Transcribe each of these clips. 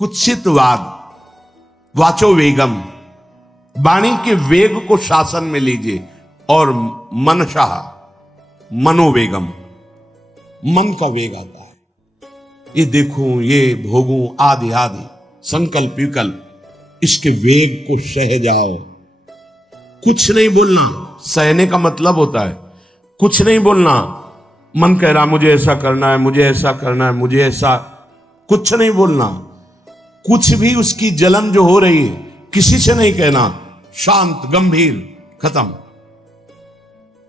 कुत्सितवाद, वाचो वेगम, वाणी के वेग को शासन में लीजिए, और मनशा, मनोवेगम, मन का वेग आता है। ये देखूं, ये भोगूं, आदि आदि संकल्प विकल्प, इसके वेग को सह जाओ। कुछ नहीं बोलना, सहने का मतलब होता है कुछ नहीं बोलना। मन कह रहा मुझे ऐसा करना है, मुझे ऐसा करना है, मुझे ऐसा, कुछ नहीं बोलना। कुछ भी उसकी जलन जो हो रही है किसी से नहीं कहना, शांत गंभीर, खत्म।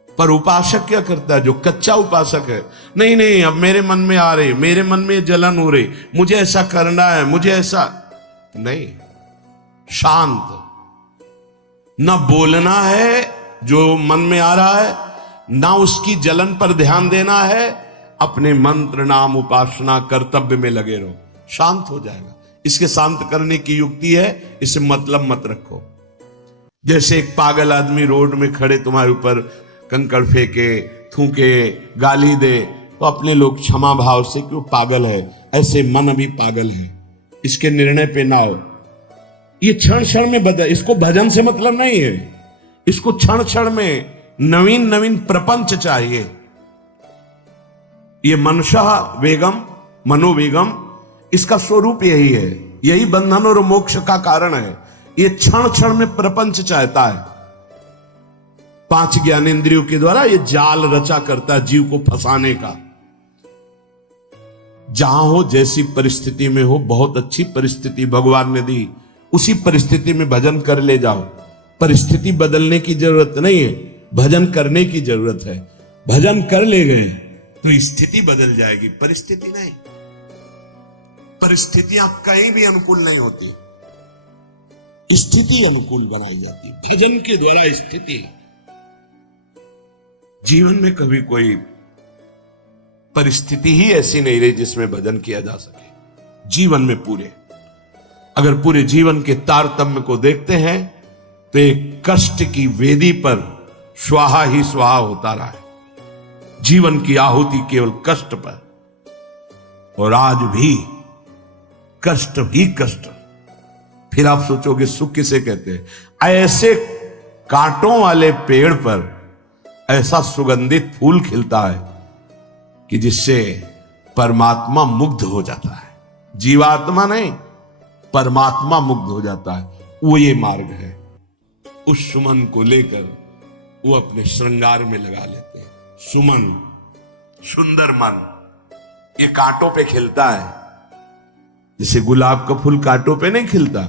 पर उपासक क्या करता है, जो कच्चा उपासक है, नहीं नहीं अब मेरे मन में आ रही, मेरे मन में जलन हो रही, मुझे ऐसा करना है, मुझे ऐसा नहीं। शांत, न बोलना है जो मन में आ रहा है, ना उसकी जलन पर ध्यान देना है, अपने मंत्र नाम उपासना कर्तव्य में लगे रहो, शांत हो जाएगा। इसके शांत करने की युक्ति है, इसे मतलब मत रखो। जैसे एक पागल आदमी रोड में खड़े तुम्हारे ऊपर कंकड़ फेंके, थूके, गाली दे, तो अपने लोग क्षमा भाव से कि वो पागल है, ऐसे मन भी पागल है, इसके निर्णय पे ना हो। ये क्षण क्षण में बदल, इसको भजन से मतलब नहीं है, इसको क्षण क्षण में नवीन नवीन प्रपंच चाहिए। ये मनशा वेगम, मनोवेगम, इसका स्वरूप यही है, यही बंधन और मोक्ष का कारण है। ये क्षण क्षण में प्रपंच चाहता है। 5 ज्ञानेंद्रियों के द्वारा ये जाल रचा करता है जीव को फंसाने का। जहां हो, जैसी परिस्थिति में हो, बहुत अच्छी परिस्थिति भगवान ने दी, उसी परिस्थिति में भजन कर ले जाओ। परिस्थिति बदलने की जरूरत नहीं है, भजन करने की जरूरत है। भजन कर ले गए तो स्थिति बदल जाएगी, परिस्थिति नहीं। परिस्थितियां कहीं भी अनुकूल नहीं होती, स्थिति अनुकूल बनाई जाती है भजन के द्वारा। स्थिति जीवन में कभी कोई परिस्थिति ही ऐसी नहीं रही जिसमें भजन किया जा सके। जीवन में पूरे, अगर पूरे जीवन के तारतम्य को देखते हैं तो एक कष्ट की वेदी पर स्वाहा ही स्वाहा होता रहा है। जीवन की आहुति केवल कष्ट पर, और आज भी कष्ट ही कष्ट। फिर आप सोचोगे सुख किसे कहते हैं? ऐसे कांटों वाले पेड़ पर ऐसा सुगंधित फूल खिलता है कि जिससे परमात्मा मुग्ध हो जाता है। जीवात्मा नहीं, परमात्मा मुग्ध हो जाता है। वो ये मार्ग है। उस सुमन को लेकर वो अपने श्रृंगार में लगा लेते हैं। सुमन, सुंदर मन, ये कांटों पे खिलता है। जैसे गुलाब का फूल कांटों पे नहीं खिलता,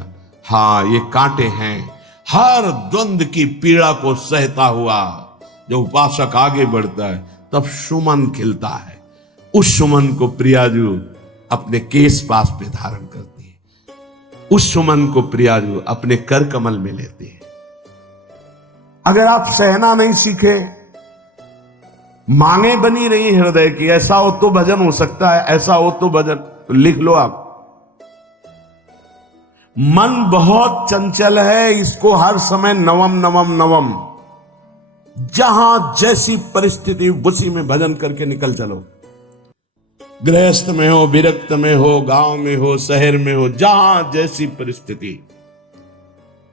हाँ ये कांटे हैं। हर द्वंद की पीड़ा को सहता हुआ जब उपासक आगे बढ़ता है तब सुमन खिलता है। उस सुमन को प्रियाजू अपने केश पास पे धारण करती है। उस सुमन को प्रियाजू अपने कर कमल में लेती है। अगर आप सहना नहीं सीखे, मांगे बनी रही हृदय की, ऐसा हो तो भजन हो सकता है, ऐसा हो तो भजन, तो लिख लो आप। मन बहुत चंचल है, इसको हर समय नवम नवम नवम, जहां जैसी परिस्थिति उसी में भजन करके निकल चलो। गृहस्थ में हो, विरक्त में हो, गांव में हो, शहर में हो, जहां जैसी परिस्थिति,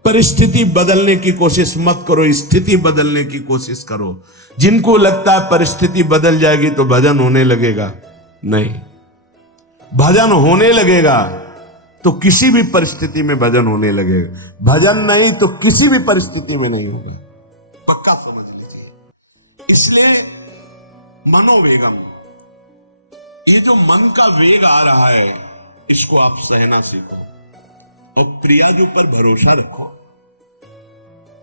परिस्थिति बदलने की कोशिश मत करो, स्थिति बदलने की कोशिश करो। जिनको लगता है परिस्थिति बदल जाएगी तो भजन होने लगेगा, नहीं। भजन होने लगेगा तो किसी भी परिस्थिति में भजन होने लगेगा। भजन नहीं तो किसी भी परिस्थिति में नहीं होगा, पक्का समझ लीजिए। इसलिए मनोवेगम, ये जो मन का वेग आ रहा है, इसको आप सहना सीखो। तो प्रियाजू पर भरोसा रखो।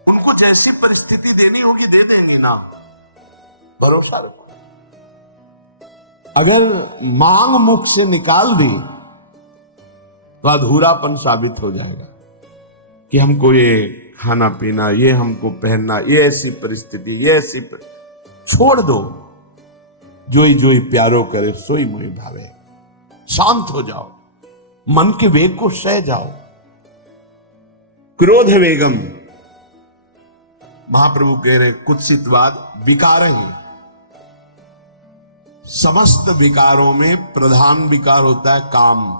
उनको जैसी परिस्थिति देनी होगी दे देंगे ना, भरोसा रखो। अगर मांग मुख से निकाल दी तो अधूरापन साबित हो जाएगा कि हमको ये खाना पीना, ये हमको पहनना, ये ऐसी परिस्थिति, ये ऐसी छोड़ दो। जोई जोई प्यारो करे सोई मोहि भावे। शांत हो जाओ, मन के वेग को सह जाओ। क्रोध वेगम, महाप्रभु कह रहे कुत्सितवाद विकार ही। समस्त विकारों में प्रधान विकार होता है काम।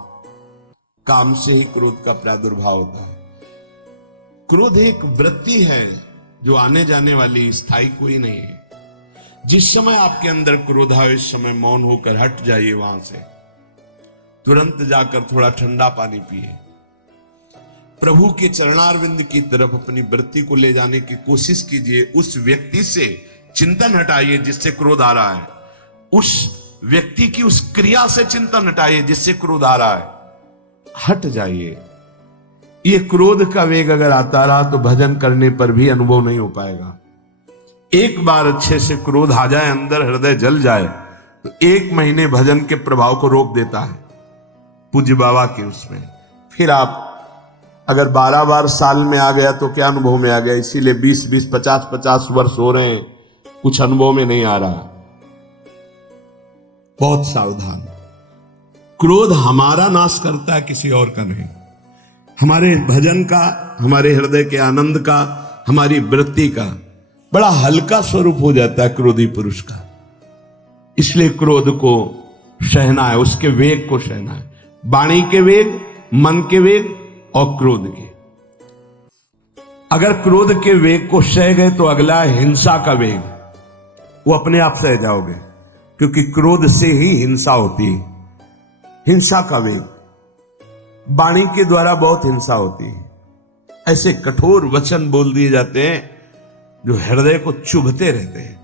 काम से ही क्रोध का प्रादुर्भाव होता है। क्रोध एक वृत्ति है जो आने जाने वाली, स्थायी कोई नहीं है। जिस समय आपके अंदर क्रोध आए इस समय मौन होकर हट जाइए, वहां से तुरंत जाकर थोड़ा ठंडा पानी पिए, प्रभु के चरणारविंद की तरफ अपनी वृत्ति को ले जाने की कोशिश कीजिए। उस व्यक्ति से चिंतन हटाइए जिससे क्रोध आ रहा है, उस व्यक्ति की उस क्रिया से चिंतन हटाइए जिससे क्रोध आ रहा है, हट जाइए। ये क्रोध का वेग अगर आता रहा तो भजन करने पर भी अनुभव नहीं हो पाएगा। एक बार अच्छे से क्रोध आ जाए, अंदर हृदय जल जाए, तो 1 महीने भजन के प्रभाव को रोक देता है पूज्य बाबा के उसमें। फिर आप अगर 12 बार साल में आ गया तो क्या अनुभव में आ गया। इसीलिए 20-20, 50-50 वर्ष हो रहे हैं, कुछ अनुभव में नहीं आ रहा। बहुत सावधान। क्रोध हमारा नाश करता है, किसी और का नहीं। हमारे भजन का, हमारे हृदय के आनंद का, हमारी वृत्ति का बड़ा हल्का स्वरूप हो जाता है क्रोधी पुरुष का। इसलिए क्रोध को सहना है, उसके वेग को सहना है। वाणी के वेग, मन के वेग और क्रोध के। अगर क्रोध के वेग को सह गए तो अगला हिंसा का वेग, वो अपने आप सह जाओगे, क्योंकि क्रोध से ही हिंसा होती है। हिंसा का वेग, वाणी के द्वारा बहुत हिंसा होती है। ऐसे कठोर वचन बोल दिए जाते हैं जो हृदय को चुभते रहते हैं।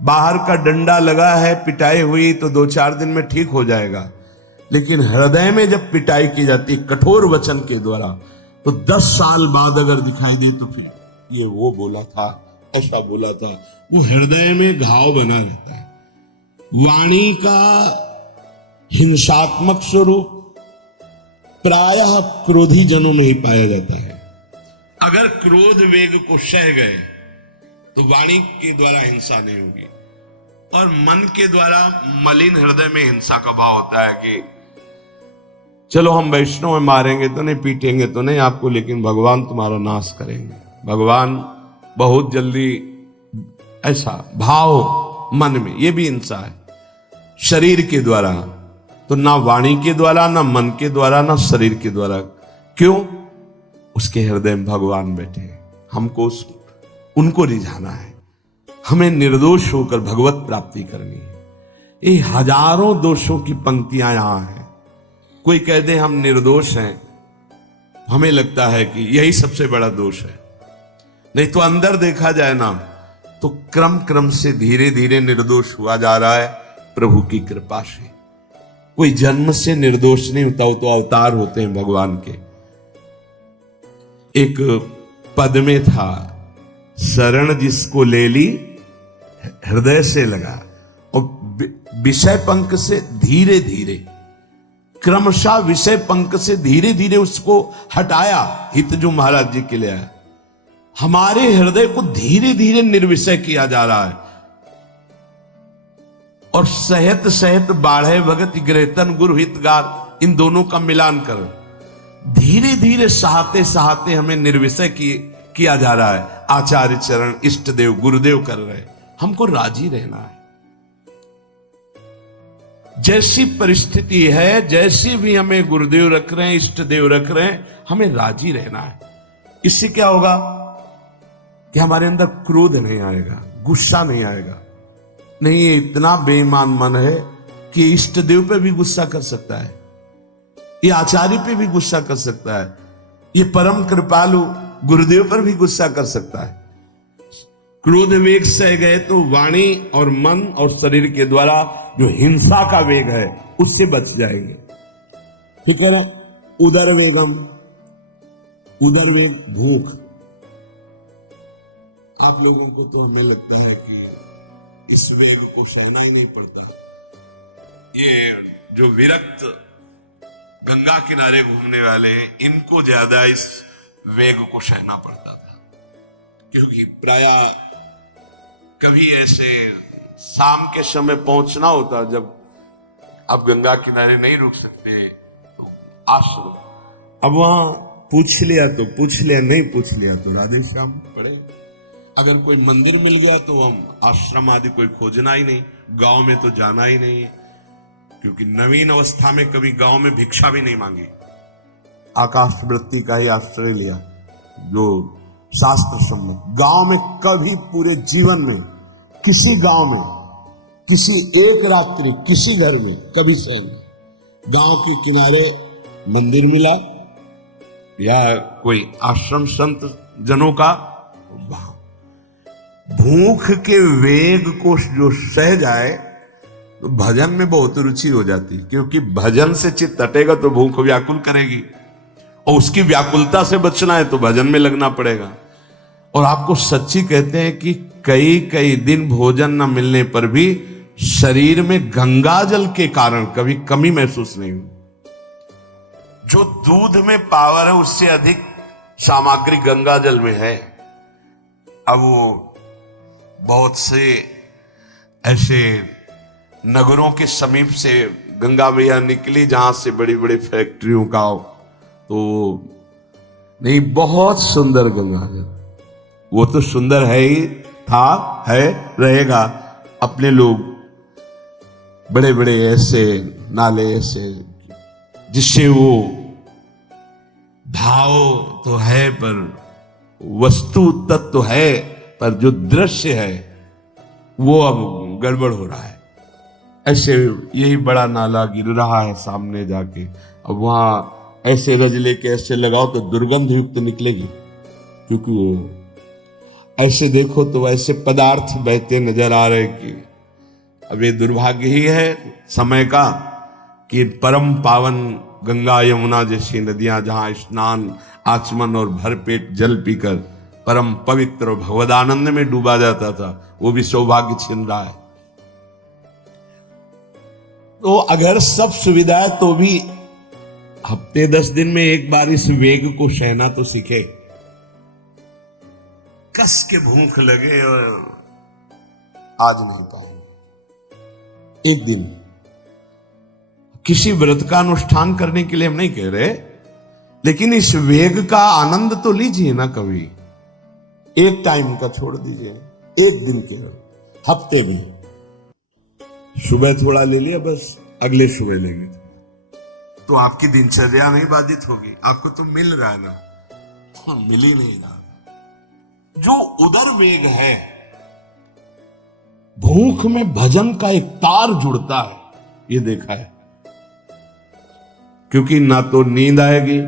बाहर का डंडा लगा है, पिटाई हुई तो 2-4 दिन में ठीक हो जाएगा, लेकिन हृदय में जब पिटाई की जाती है कठोर वचन के द्वारा, तो 10 साल बाद अगर दिखाई दे तो फिर ये वो बोला था, ऐसा बोला था, वो हृदय में घाव बना रहता है। वाणी का हिंसात्मक स्वरूप प्रायः क्रोधी जनों में ही पाया जाता है। अगर क्रोध वेग को सह गए तो वाणी के द्वारा हिंसा नहीं होगी, और मन के द्वारा मलिन हृदय में हिंसा का भाव होता है कि चलो हम वैष्णव में मारेंगे तो नहीं, पीटेंगे तो नहीं आपको, लेकिन भगवान तुम्हारा नाश करेंगे, भगवान बहुत जल्दी, ऐसा भाव मन में, ये भी हिंसा है। शरीर के द्वारा तो ना वाणी के द्वारा, ना मन के द्वारा, ना शरीर के द्वारा। क्यों? उसके हृदय में भगवान बैठे हैं, हमको उनको रिझाना है, हमें निर्दोष होकर भगवत प्राप्ति करनी है। ये हजारों दोषों की पंक्तियां यहां हैं। कोई कह दे हम निर्दोष हैं, हमें लगता है कि यही सबसे बड़ा दोष है। नहीं तो अंदर देखा जाए ना, तो क्रम क्रम से धीरे धीरे निर्दोष हुआ जा रहा है प्रभु की कृपा से। कोई जन्म से निर्दोष नहीं होता, वो तो अवतार होते हैं भगवान के। एक पद में था, शरण जिसको ले ली हृदय से लगा, और विषय पंख से धीरे धीरे, क्रमशः विषय पंख से धीरे धीरे उसको हटाया। हित जो महाराज जी के लिए आया, हमारे हृदय को धीरे धीरे निर्विषय किया जा रहा है। और सहत सहत बाढ़े भगत ग्रहतन गुरु हितगार, इन दोनों का मिलान कर धीरे धीरे सहाते सहाते हमें निर्विषय किया जा रहा है। आचार्य चरण, इष्ट देव, गुरुदेव कर रहे हैं, हमको राजी रहना है। जैसी परिस्थिति है, जैसी भी हमें गुरुदेव रख रहे हैं, इष्ट देव रख रहे हैं, हमें राजी रहना है। इससे क्या होगा कि हमारे अंदर क्रोध नहीं आएगा, गुस्सा नहीं आएगा। नहीं, ये इतना बेईमान मन है कि इष्ट देव पे भी गुस्सा कर सकता है, ये आचार्य पे भी गुस्सा कर सकता है, ये परम कृपालु गुरुदेव पर भी गुस्सा कर सकता है। क्रोध वेग सह गए तो वाणी और मन और शरीर के द्वारा जो हिंसा का वेग है उससे बच जाएंगे। ठीक है ना? उदर वेगम, उदर वेग भूख। आप लोगों को तो हमें लगता है कि इस वेग को सहना ही नहीं पड़ता। ये जो विरक्त गंगा किनारे घूमने वाले हैं, इनको ज्यादा इस वेग को सहना पड़ता था, क्योंकि प्रायः कभी ऐसे शाम के समय पहुंचना होता, जब आप गंगा किनारे नहीं रुक सकते तो आश्रम, अब वहां पूछ लिया तो पूछ लिया, नहीं पूछ लिया तो राधे श्याम पड़े। अगर कोई मंदिर मिल गया तो हम आश्रम आदि कोई खोजना ही नहीं, गांव में तो जाना ही नहीं है, क्योंकि नवीन अवस्था में कभी गांव में भिक्षा भी नहीं मांगी। आकाशवृत्ति का ही आश्रय लिया, जो शास्त्र सम्मत। गांव में कभी पूरे जीवन में किसी गांव में किसी एक रात्रि किसी घर में कभी सोए नहीं। गांव के किनारे मंदिर मिला या कोई आश्रम संत जनों का, वहां भूख के वेग को जो सह जाए तो भजन में बहुत रुचि हो जाती, क्योंकि भजन से चित्त हटेगा तो भूख व्याकुल करेगी, और उसकी व्याकुलता से बचना है तो भजन में लगना पड़ेगा। और आपको सच्ची कहते हैं कि कई कई दिन भोजन न मिलने पर भी शरीर में गंगा जल के कारण कभी कमी महसूस नहीं हुई। जो दूध में पावर है उससे अधिक सामग्री गंगा जल में है। अब वो बहुत से ऐसे नगरों के समीप से गंगा मैया निकली जहां से बड़ी बड़ी फैक्ट्रियों का, तो नहीं, बहुत सुंदर गंगा जल, वो तो सुंदर है ही, था, है, रहेगा। अपने लोग बड़े बड़े ऐसे नाले ऐसे जिससे वो भाव तो है पर वस्तु तत्व तो है, पर जो दृश्य है वो अब गड़बड़ हो रहा है। ऐसे यही बड़ा नाला गिर रहा है सामने जाके, अब वहां ऐसे रज लेके ऐसे लगाओ तो दुर्गंध युक्त निकलेगी, क्योंकि वो ऐसे देखो तो ऐसे पदार्थ बहते नजर आ रहे कि अब ये दुर्भाग्य ही है समय का कि परम पावन गंगा यमुना जैसी नदियां जहां स्नान आचमन और भरपेट जल पीकर परम पवित्र और भगवदानंद में डूबा जाता था, वो भी सौभाग्य छिन रहा है। तो अगर सब सुविधा है तो भी हफ्ते 10 दिन में एक बार इस वेग को सहना तो सीखे। कस के भूख लगे और आज नहीं पाऊंगा, एक दिन किसी व्रत का अनुष्ठान करने के लिए हम नहीं कह रहे, लेकिन इस वेग का आनंद तो लीजिए ना कभी। एक टाइम का छोड़ दीजिए, एक दिन के हफ्ते में सुबह थोड़ा ले लिया, बस अगले सुबह लेंगे तो आपकी दिनचर्या नहीं बाधित होगी। आपको तो मिल रहा है ना, मिल ही नहीं रहा। जो उदर वेग है, भूख में भजन का एक तार जुड़ता है, ये देखा है। क्योंकि ना तो नींद आएगी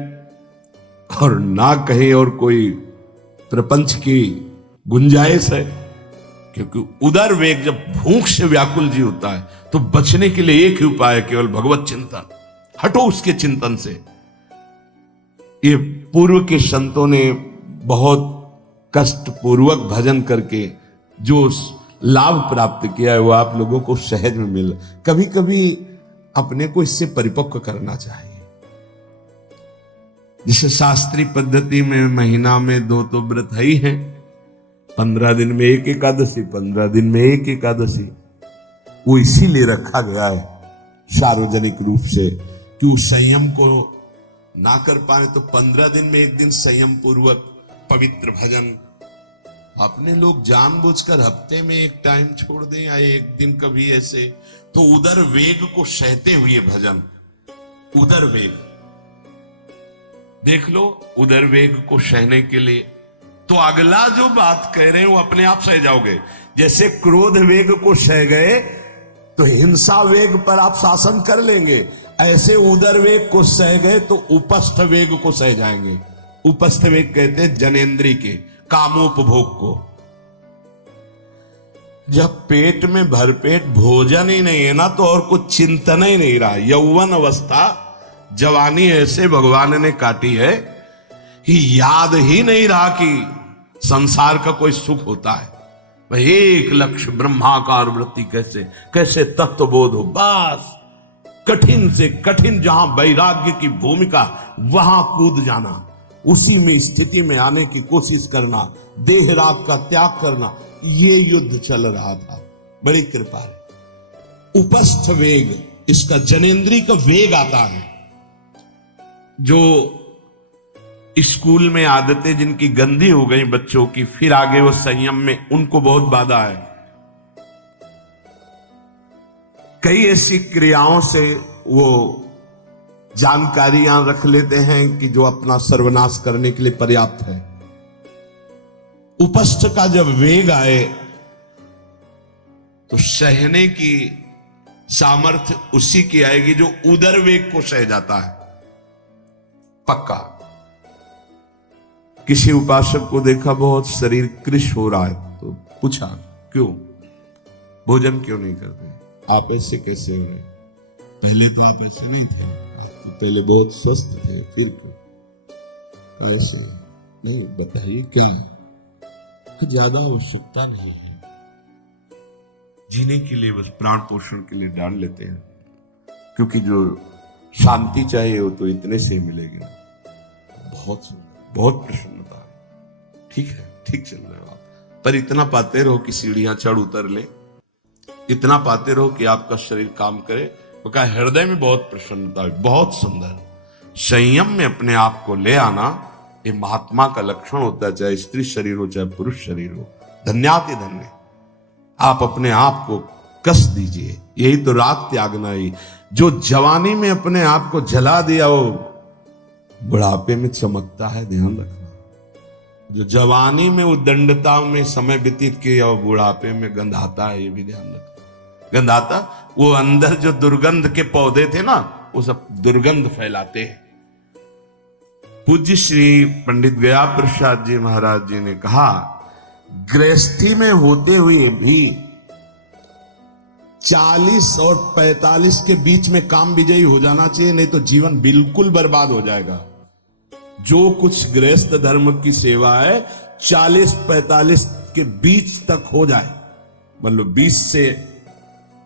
और ना कहीं और कोई प्रपंच की गुंजाइश है, क्योंकि उदर वेग जब भूख से व्याकुल जी होता है तो बचने के लिए एक ही उपाय है, केवल भगवत चिंतन। हटो उसके चिंतन से। ये पूर्व के संतों ने बहुत कष्ट पूर्वक भजन करके जो लाभ प्राप्त किया है वो आप लोगों को सहज में मिल। कभी कभी अपने को इससे परिपक्व करना चाहिए। जैसे शास्त्रीय पद्धति में महीना में 2 तो व्रत है ही है, 15 दिन में एक एकादशी, 15 दिन में एक एकादशी। वो इसीलिए रखा गया है सार्वजनिक रूप से कि उस संयम को ना कर पाए तो 15 दिन में एक दिन संयम पूर्वक पवित्र भजन। अपने लोग जानबूझकर हफ्ते में एक टाइम छोड़ दें या एक दिन कभी ऐसे, तो उदर वेग को सहते हुए भजन। उदर वेग देख लो, उदर वेग को सहने के लिए तो अगला जो बात कह रहे हैं वो अपने आप सह जाओगे। जैसे क्रोध वेग को सह गए तो हिंसा वेग पर आप शासन कर लेंगे, ऐसे उदर वेग को सह गए तो उपस्थ वेग को सह जाएंगे। उपस्थ वेग कहते हैं जनेन्द्री के कामोपभोग को। जब पेट में भरपेट भोजन ही नहीं है ना तो और कुछ चिंतन ही नहीं रहा। यौवन अवस्था जवानी ऐसे भगवान ने काटी है कि याद ही नहीं रहा कि संसार का कोई सुख होता है। भाई एक लक्ष्य ब्रह्माकार वृत्ति कैसे कैसे तत्वबोध हो, बस कठिन से कठिन जहां वैराग्य की भूमिका वहां कूद जाना, उसी में स्थिति में आने की कोशिश करना, देह राग का त्याग करना, ये युद्ध चल रहा था। बड़ी कृपा है। उपस्थ वेग, इसका जनेन्द्री का वेग आता है। जो स्कूल में आदतें जिनकी गंदी हो गई बच्चों की, फिर आगे वो संयम में, उनको बहुत बाधा है। कई ऐसी क्रियाओं से वो जानकारियां रख लेते हैं कि जो अपना सर्वनाश करने के लिए पर्याप्त है। उपस्थ का जब वेग आए तो सहने की सामर्थ्य उसी की आएगी जो उदर वेग को सह जाता है। पक्का। किसी उपासक को देखा बहुत शरीर कृश हो रहा है, तो पूछा क्यों, भोजन क्यों नहीं करते? आप ऐसे कैसे हो? पहले तो आप ऐसे नहीं थे, आप तो पहले बहुत स्वस्थ थे, फिर क्यों ऐसे? नहीं, बताइए क्या है? ज्यादा उत्सुकता नहीं है, जीने के लिए बस प्राण पोषण के लिए डाल लेते हैं, क्योंकि जो शांति चाहिए वो तो इतने से ही मिलेगी ना। बहुत बहुत प्रसन्नता है। ठीक है, ठीक चल रहे हो आप, पर इतना पाते रहो कि सीढ़ियां चढ़ उतर ले, इतना पाते रहो कि आपका शरीर काम करे। वो कहा हृदय में बहुत प्रसन्नता है, बहुत सुंदर। संयम में अपने आप को ले आना ये महात्मा का लक्षण होता है, चाहे स्त्री शरीर हो चाहे पुरुष शरीर हो। धन्याति धन्य। आप अपने आप को कस दीजिए, यही तो राग त्यागना ही। जो जवानी में अपने आप को जला दिया वो बुढ़ापे में चमकता है, ध्यान रखना। जो जवानी में उद्दंडता में समय व्यतीत किया वो बुढ़ापे में गंधाता है, ये भी ध्यान रखना। गंधाता वो अंदर जो दुर्गंध के पौधे थे ना, वो सब दुर्गंध फैलाते हैं। पूज्य श्री पंडित गया प्रसाद जी महाराज जी ने कहा, गृहस्थी में होते हुए भी 40 और 45 के बीच में काम विजयी हो जाना चाहिए, नहीं तो जीवन बिल्कुल बर्बाद हो जाएगा। जो कुछ गृहस्थ धर्म की सेवा है 40-45 के बीच तक हो जाए, मतलब 20 से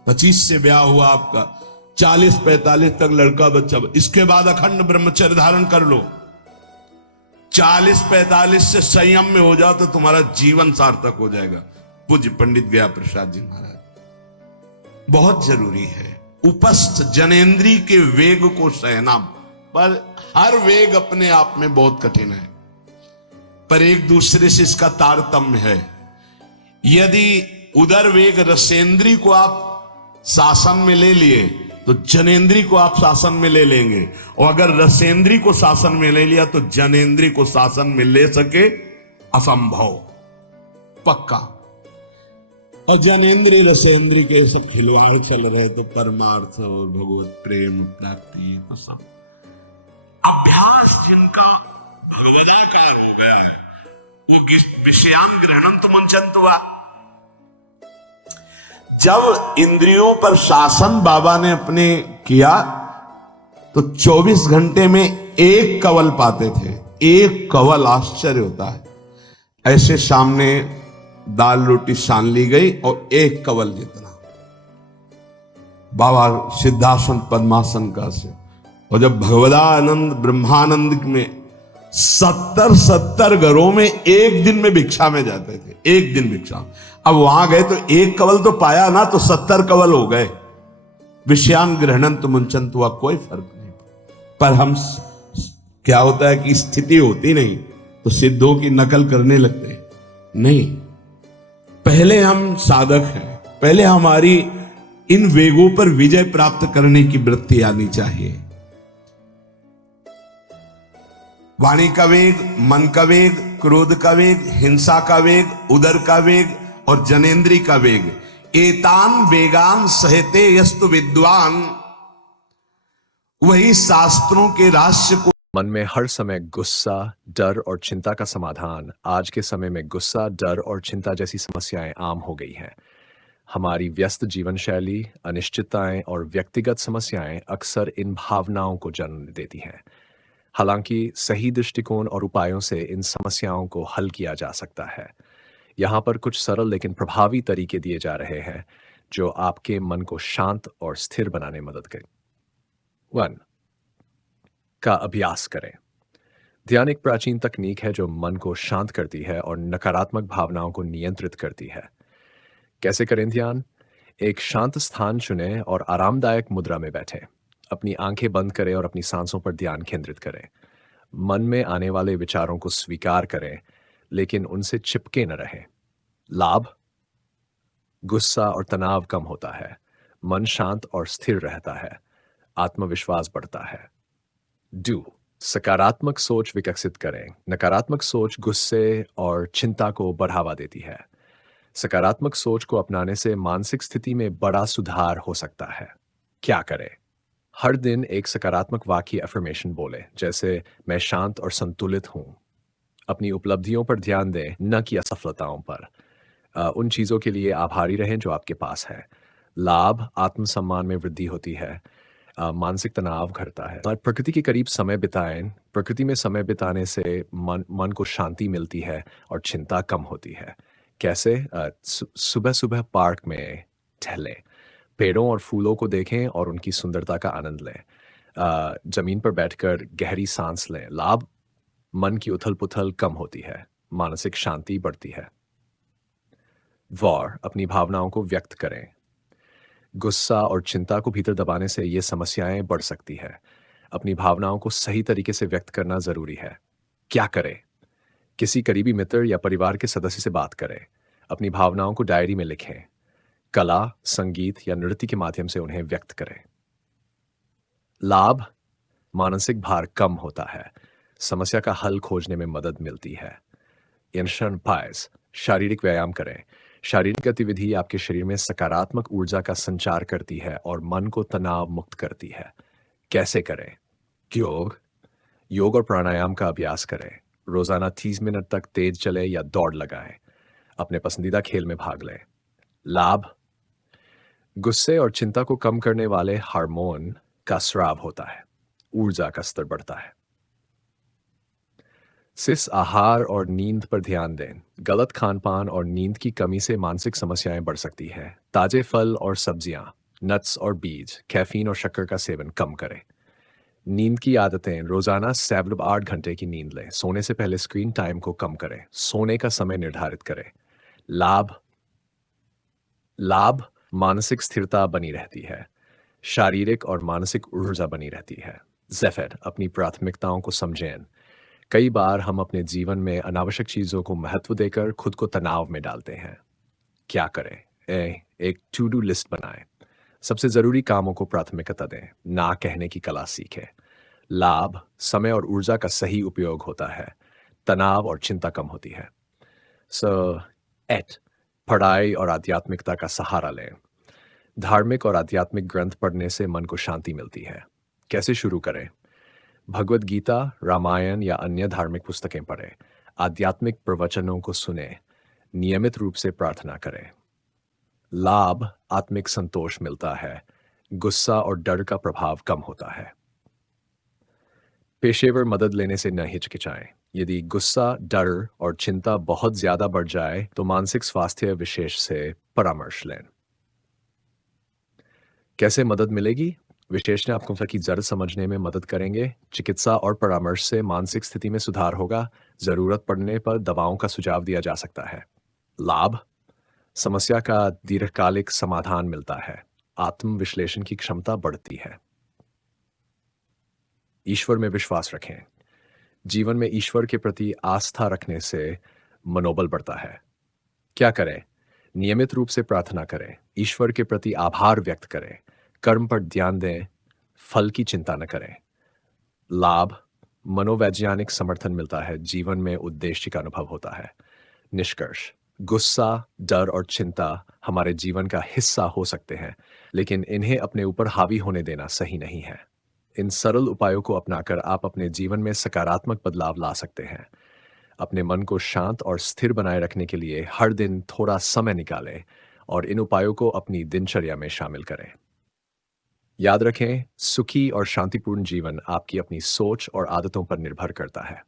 25 से ब्याह हुआ आपका, 40-45 तक लड़का बच्चा, इसके बाद अखंड ब्रह्मचर्य धारण कर लो। 40-45 से संयम में हो जाओ तो तुम्हारा जीवन सार्थक हो जाएगा। पूज्य पंडित गया प्रसाद जी महाराज। बहुत जरूरी है उपस्थ जनेन्द्री के वेग को सहना, पर हर वेग अपने आप में बहुत कठिन है, पर एक दूसरे से इसका तारतम्य है। यदि उदर वेग रसेंद्री को आप शासन में ले लिए तो जनेन्द्री को आप शासन में ले लेंगे, और अगर रसेंद्री को शासन में ले लिया तो जनेन्द्री को शासन में ले सके असंभव, पक्का। और जनेन्द्री रसेंद्री के सब खिलवाड़ चल रहे तो परमार्थ और भगवत प्रेम प्राप्ति तो सब अभ्यास जिनका भगवदाकार हो गया है वो विषयान ग्रहणम तो मंचंत हुआ। जब इंद्रियों पर शासन बाबा ने अपने किया तो 24 घंटे में एक कवल पाते थे, एक कवल। आश्चर्य होता है। ऐसे सामने दाल रोटी सान ली गई और एक कवल जितना बाबा सिद्धासन पद्मासन का से। और जब भगवदानंद ब्रह्मानंद में 70 घरों में एक दिन में भिक्षा में जाते थे, एक दिन भिक्षा। अब वहां गए तो एक कवल तो पाया ना, तो 70 कवल हो गए। विषयान ग्रहणन तो मुंचंत हुआ, कोई फर्क नहीं। पर हम क्या होता है कि स्थिति होती नहीं तो सिद्धों की नकल करने लगते हैं। नहीं, पहले हम साधक हैं, पहले हमारी इन वेगों पर विजय प्राप्त करने की वृत्ति आनी चाहिए। वाणी का वेग, मन का वेग, क्रोध का वेग, हिंसा का वेग, उदर का वेग और जनेन्द्री का वेग, एतान वेगान सहते यस्तु विद्वान, वही शास्त्रों के रहस्य को। मन में हर समय गुस्सा, डर और चिंता का समाधान। आज के समय में गुस्सा, डर और चिंता जैसी समस्याएं आम हो गई हैं। हमारी व्यस्त जीवन शैली, अनिश्चितताएं और व्यक्तिगत समस्याएं अक्सर इन भावनाओं को जन्म देती हैं। हालांकि सही दृष्टिकोण और उपायों से इन समस्याओं को हल किया जा सकता है। यहाँ पर कुछ सरल लेकिन प्रभावी तरीके दिए जा रहे हैं जो आपके मन को शांत और स्थिर बनाने में मदद करें। 1. का अभ्यास करें। ध्यान एक प्राचीन तकनीक है जो मन को शांत करती है और नकारात्मक भावनाओं को नियंत्रित करती है। कैसे करें ध्यान? एक शांत स्थान चुनें और आरामदायक मुद्रा में बैठें। अपनी आंखें बंद करें और अपनी सांसों पर ध्यान केंद्रित करें। मन में आने वाले विचारों को स्वीकार करें, लेकिन उनसे चिपके न रहें। लाभ: गुस्सा और तनाव कम होता है, मन शांत और स्थिर रहता है, आत्मविश्वास बढ़ता है। डू सकारात्मक सोच विकसित करें। नकारात्मक सोच गुस्से और चिंता को बढ़ावा देती है। सकारात्मक सोच को अपनाने से मानसिक स्थिति में बड़ा सुधार हो सकता है। क्या करें? हर दिन एक सकारात्मक वाक्य अफर्मेशन बोले, जैसे मैं शांत और संतुलित हूँ। अपनी उपलब्धियों पर ध्यान दें, न कि असफलताओं पर। उन चीज़ों के लिए आभारी रहें जो आपके पास है। लाभ आत्मसम्मान में वृद्धि होती है। मानसिक तनाव घटता है और प्रकृति के करीब समय बिताएं। प्रकृति में समय बिताने से मन को शांति मिलती है और चिंता कम होती है। कैसे? सुबह सुबह पार्क में टहलें, पेड़ों और फूलों को देखें और उनकी सुंदरता का आनंद लें। जमीन पर बैठकर गहरी सांस लें। लाभ मन की उथल पुथल कम होती है, मानसिक शांति बढ़ती है। वॉर अपनी भावनाओं को व्यक्त करें। गुस्सा और चिंता को भीतर दबाने से ये समस्याएं बढ़ सकती है। अपनी भावनाओं को सही तरीके से व्यक्त करना जरूरी है। क्या करें? किसी करीबी मित्र या परिवार के सदस्य से बात करें। अपनी भावनाओं को डायरी में लिखें। कला, संगीत या नृत्य के माध्यम से उन्हें व्यक्त करें। लाभ मानसिक भार कम होता है। समस्या का हल खोजने में मदद मिलती है। इंशन पायस शारीरिक व्यायाम करें। शारीरिक गतिविधि आपके शरीर में सकारात्मक ऊर्जा का संचार करती है और मन को तनाव मुक्त करती है। कैसे करें? योग और प्राणायाम का अभ्यास करें। रोजाना 30 मिनट तक तेज चले या दौड़ लगाएं। अपने पसंदीदा खेल में भाग लें। लाभ गुस्से और चिंता को कम करने वाले हार्मोन का स्राव होता है। ऊर्जा का स्तर बढ़ता है। सिस आहार और नींद पर ध्यान दें। गलत खान-पान और नींद की कमी से मानसिक समस्याएं बढ़ सकती हैं। ताजे फल और सब्जियां, नट्स और बीज, कैफीन और शक्कर का सेवन कम करें। नींद की आदतें, रोजाना 7-8 घंटे की नींद लें। सोने से पहले स्क्रीन टाइम को कम करें। सोने का समय निर्धारित करें। लाभ मानसिक स्थिरता बनी रहती है। शारीरिक और मानसिक ऊर्जा बनी रहती है। ज़ेफेड अपनी प्राथमिकताओं को समझें। कई बार हम अपने जीवन में अनावश्यक चीजों को महत्व देकर खुद को तनाव में डालते हैं। क्या करें? एक टू डू लिस्ट बनाएं। सबसे जरूरी कामों को प्राथमिकता दें। ना कहने की कला सीखें। लाभ समय और ऊर्जा का सही उपयोग होता है। तनाव और चिंता कम होती है। पढ़ाई और आध्यात्मिकता का सहारा लें। धार्मिक और आध्यात्मिक ग्रंथ पढ़ने से मन को शांति मिलती है। कैसे शुरू करें? भगवद गीता, रामायण या अन्य धार्मिक पुस्तकें पढ़ें। आध्यात्मिक प्रवचनों को सुने। नियमित रूप से प्रार्थना करें। लाभ आत्मिक संतोष मिलता है। गुस्सा और डर का प्रभाव कम होता है। पेशेवर मदद लेने से न हिचकिचाएं। यदि गुस्सा, डर और चिंता बहुत ज्यादा बढ़ जाए तो मानसिक स्वास्थ्य विशेष से परामर्श लें। कैसे मदद मिलेगी? विशेषज्ञ आपको की जड़ समझने में मदद करेंगे। चिकित्सा और परामर्श से मानसिक स्थिति में सुधार होगा। जरूरत पड़ने पर दवाओं का सुझाव दिया जा सकता है। लाभ समस्या का दीर्घकालिक समाधान मिलता है। आत्म विश्लेषण की क्षमता बढ़ती है। ईश्वर में विश्वास रखें। जीवन में ईश्वर के प्रति आस्था रखने से मनोबल बढ़ता है। क्या करें? नियमित रूप से प्रार्थना करें। ईश्वर के प्रति आभार व्यक्त करें। कर्म पर ध्यान दें। फल की चिंता न करें। लाभ मनोवैज्ञानिक समर्थन मिलता है। जीवन में उद्देश्य का अनुभव होता है। निष्कर्ष गुस्सा, डर और चिंता हमारे जीवन का हिस्सा हो सकते हैं, लेकिन इन्हें अपने ऊपर हावी होने देना सही नहीं है। इन सरल उपायों को अपनाकर आप अपने जीवन में सकारात्मक बदलाव ला सकते हैं। अपने मन को शांत और स्थिर बनाए रखने के लिए हर दिन थोड़ा समय निकालें और इन उपायों को अपनी दिनचर्या में शामिल करें। याद रखें, सुखी और शांतिपूर्ण जीवन आपकी अपनी सोच और आदतों पर निर्भर करता है।